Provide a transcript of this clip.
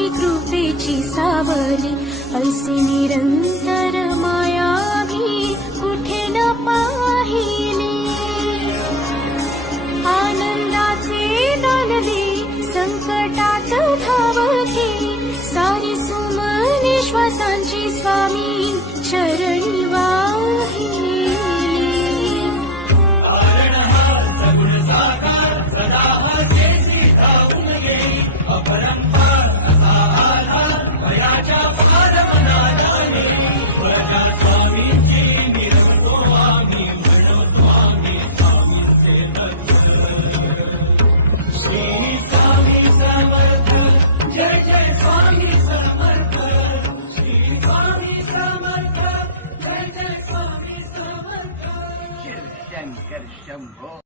स्वामी कृपेची सावली, ऐसी निरंतर माया भी कुठे न पाहिली. आनंदाचे दान दे संकटात धावके, सारी सुमने श्वासांची स्वामी चरणी वाहिली. शंकर शंभो.